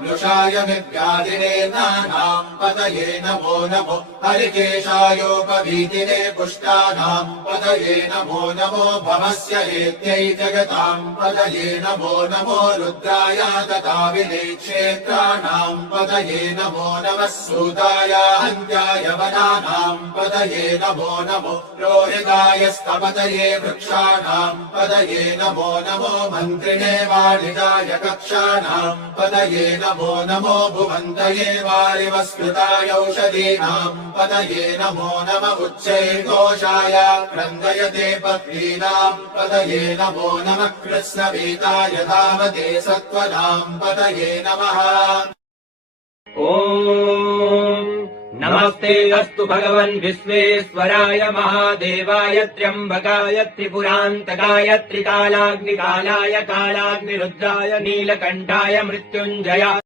मृषाय विव्याधिने नानाम् पतये नमो नमो हरिकेशायोपवीतिने पुष्टानाम् पतये नमो नमो भवस्य हेत्यै जगताम् पतये नमो नमो रुद्राय तथा क्षेत्राणाम् पतये नमो नमः सूताय हन्त्याय वनानाम् पतये नमो नमो रोहिताय स्तपतये वृक्षाणाम् पतये नमो नमो मन्त्रिणे वाणिजाय कक्षाणाम् पतये नमो नमो भुवन्तये वारिवस्कृताय औषधीनाम् पतये नमो नम उच्चैर्घोषाय क्रन्दयते पत्नीनाम् पतये नमो नमः कृत्स्नवीताय धावते सत्त्वनाम् पतये नमः ॐ नमस्ते अस्तु भगवन् विश्वेश्वराय महादेवाय त्र्यम्बकाय त्रिपुरान्तकाय त्रिकालाग्निकालाय कालाग्निरुद्राय नीलकण्ठाय मृत्युञ्जय